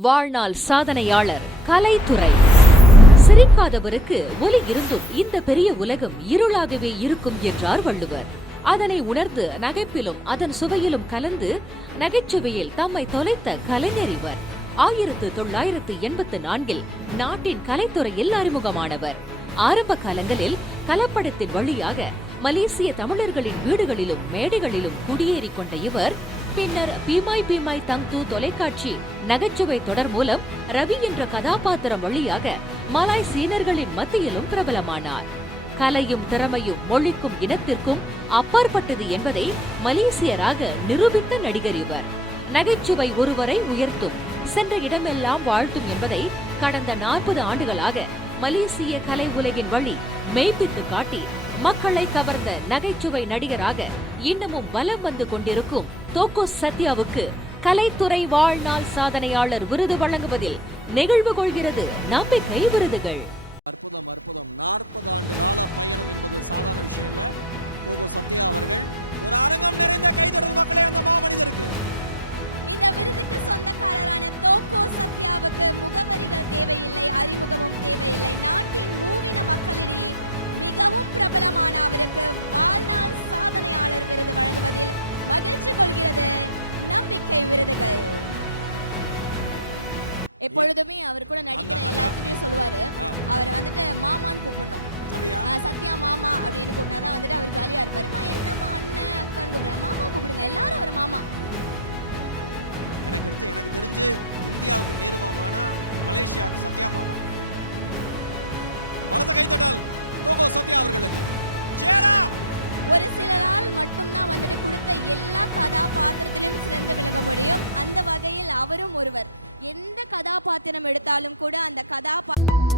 வாழ்நாள் சாதனையாளர் கலைத்துறை. சிரிக்காதவருக்கு ஒலி இருந்தும் இந்த பெரிய உலகம் இருளாகவே இருக்கும் என்றார் வள்ளுவர். அதனை உணர்ந்து நகைப்பிலும் அதன் சுவையிலும் கலந்து நகைச்சுவையில் தம்மை தொலைத்த கலைஞர் இவர். ஆயிரத்து தொள்ளாயிரத்து எண்பத்து நான்கில் நாட்டின் கலைத்துறையில் அறிமுகமானவர். ஆரம்ப காலங்களில் கலப்படத்தின் வழியாக மலேசிய தமிழர்களின் வீடுகளிலும் மேடைகளிலும் குடியேறிக் கொண்ட இவர் பின்னர் பீமாய் பீமாய் தங்து தொலைக்காட்சி நகைச்சுவை தொடர் மூலம் ரவி என்ற கதாபாத்திரம் வழியாக மலாய் சீனர்களின் மத்தியிலும் பிரபலமானார். கலையும் திறமையும் மொழிக்கும் இனத்திற்கும் அப்பாற்பட்டது என்பதை மலேசியராக நிரூபித்த நடிகர் இவர். நகைச்சுவை ஒருவரை உயர்த்தும் சென்ற இடமெல்லாம் வாழ்த்தும் என்பதை கடந்த நாற்பது ஆண்டுகளாக மலேசிய கலை உலகின் வழி மெய்ப்பித்து காட்டி மக்களை கவர்ந்த நகைச்சுவை நடிகராக இன்னமும் வலம் வந்து கொண்டிருக்கும் தோக்கோ சத்யாவுக்கு கலைத்துறை வாழ்நாள் சாதனையாளர் விருது வழங்குவதில் நெகிழ்வு கொள்கிறது நம்பிக்கை விருதுகள். எப்பொழுதுமே அவர் கூட கதாபாத்திரம் எடுத்தாலும் கூட அந்த கதாபாத்திரம்